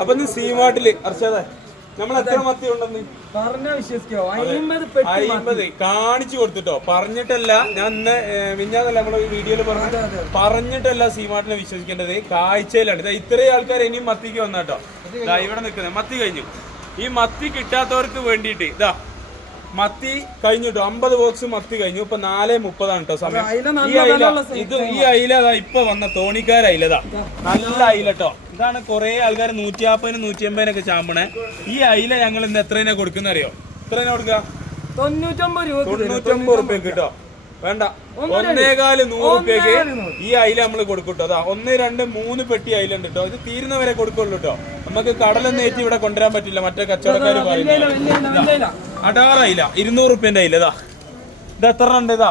അപ്പൊ സീമാട്ടില് അർഷാദേ നമ്മൾ എത്ര മത്തി ഉണ്ടെന്ന് വിശ്വസിക്കോ? 50 കാണിച്ചു കൊടുത്തിട്ടോ, പറഞ്ഞിട്ടല്ല. ഞാൻ ഇന്ന് മിഞ്ഞാന്നല്ല നമ്മളെ വീഡിയോയിൽ പറഞ്ഞിട്ടല്ല സീമാട്ടിനെ വിശ്വസിക്കേണ്ടത്, കാഴ്ചയിലാണ്. ഇത്രയും ആൾക്കാർ ഇനിയും മത്തിക്ക് വന്നാട്ടോ. ഇവിടെ നിൽക്കുന്നത് മത്തി കഴിഞ്ഞു. ഈ മത്തി കിട്ടാത്തവർക്ക് വേണ്ടിയിട്ട് ഇതാ മത്തി കഴിഞ്ഞിട്ടോ, 50 ബോക്സ് മത്തി കഴിഞ്ഞു. ഇപ്പൊ 4:30 കേട്ടോ സമയം. ഈ അയില ഇപ്പൊ വന്ന തോണിക്കാര അയിലതാ, നല്ല അയില കേട്ടോ. ഇതാണ് കുറെ ആൾക്കാർ 150-നും 180-നൊക്കെ ചാമ്പണേ. ഈ അയില ഞങ്ങൾ ഇന്ന് എത്രേനെ കൊടുക്കുന്ന അറിയോ? എത്രേനെ കൊടുക്കുക? 99 റുപ്യക്ക് കേട്ടോ. വേണ്ട, 1.25 റുപ്യക്ക് ഈ അയില നമ്മള് കൊടുക്കൂട്ടോ. അതാ 1, 2, 3 പെട്ടി അയില ഉണ്ട് കേട്ടോ. ഇത് തീരുന്നവരെ കൊടുക്കുള്ളൂ കേട്ടോ. നമുക്ക് കടലൊന്നും ഏറ്റി ഇവിടെ കൊണ്ടുവരാൻ പറ്റില്ല, മറ്റേ കച്ചവടക്കാർ പറയുന്നത്. അടാറ് അയില 200 റുപ്യന്റെ അയില. ഇതാ ഇത് എത്ര ഉണ്ട്? ഇതാ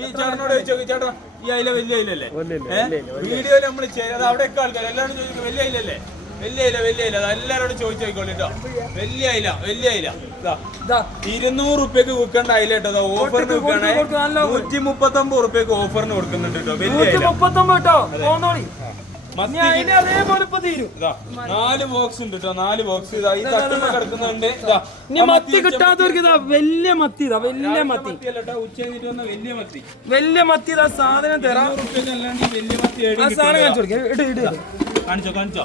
ഈ ചേട്ടനോട് ചോദിച്ചോക്കി, ചേട്ടാ ഈ അയില വലിയ അയിലല്ലേ? വീഡിയോയിൽ നമ്മൾ ചെയ്ത് അവിടെയൊക്കെ ആൾക്കാർ എല്ലാവരും ചോദിക്കും വലിയ അയിലല്ലേ? വലിയ അയില എല്ലാരോടും ചോദിച്ചു നോക്കിക്കോളിട്ടോ. വലിയ അയില 200 റുപ്യക്ക് വിൽക്കേണ്ട അയില കേട്ടോ. ഓഫറിന് വിൽക്കണേ 139 റുപ്യക്ക് ഓഫറിന് കൊടുക്കുന്നുണ്ട് കേട്ടോ. വലിയ അയില 4 ബോക്സ് ഉണ്ട് കേട്ടോ. 4 ബോക്സ് ഈ തട്ടുമ്പോ കിടക്കുന്നുണ്ട്. മത്തി കിട്ടാത്തവർക്ക് ഇതാ വലിയ മത്തി, വലിയ മത്തി ഉച്ച കഴിഞ്ഞിട്ട് വന്ന വലിയ മത്തി സാധനം തരാം. വലിയ മത്തി കാണിച്ചോ.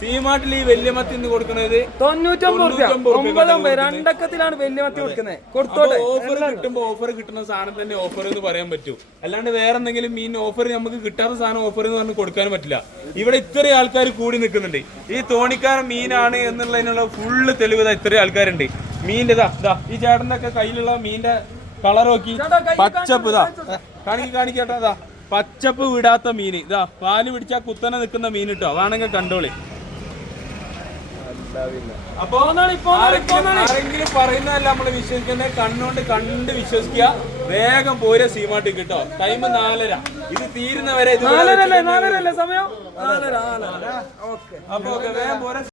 സീമാട്ടിൽ ഈ വലിയ മത്തി കൊടുക്കുന്നത് 99 റുപ്യ. രണ്ടക്കത്തിലാണ് വലിയ മത്തി കൊടുക്കുന്നത്. കൊടുത്തോട്ടെ. ഓഫർ കിട്ടുമ്പോ ഓഫർ കിട്ടുന്ന സാധനം തന്നെ ഓഫർ എന്ന് പറയാൻ പറ്റൂ. അല്ലാണ്ട് വേറെ എന്തെങ്കിലും മീൻ ഓഫർ നമുക്ക് കിട്ടാത്ത സാധനം ഓഫർ എന്ന് പറഞ്ഞ് കൊടുക്കാനും പറ്റില്ല. ഇവിടെ ഇത്രയും ആൾക്കാർ കൂടി നിൽക്കുന്നുണ്ട്. ഈ തോണിക്കാരൻ മീനാണ് എന്നുള്ളതിനുള്ള ഫുള്ള് തെളിവ് ഇത്രയും ആൾക്കാരുണ്ട്. മീൻ്റെ ഈ ചേട്ടൻ്റെ ഒക്കെ കയ്യിലുള്ള മീൻ്റെ കളർ നോക്കി, പച്ചപ്പ് കാണിക്കട്ടോ. അതാ പച്ചപ്പ് വിടാത്ത മീൻ. ഇതാ പാല് പിടിച്ചാൽ കുത്തനെ നിൽക്കുന്ന മീൻ കിട്ടോ. അതാണെങ്കിൽ കണ്ടോളി. അപ്പൊ ആരെങ്കിലും പറയുന്നതല്ല നമ്മള് വിശ്വസിക്കുന്നത്, കണ്ണുകൊണ്ട് കണ്ട് വിശ്വസിക്കുക. വേഗം പോരെ സീമാട്ടി കിട്ടോ. ടൈം 4:30. ഇത് തീരുന്നവരെ. സമയം 4:30. അപ്പൊ വേഗം പോരെ.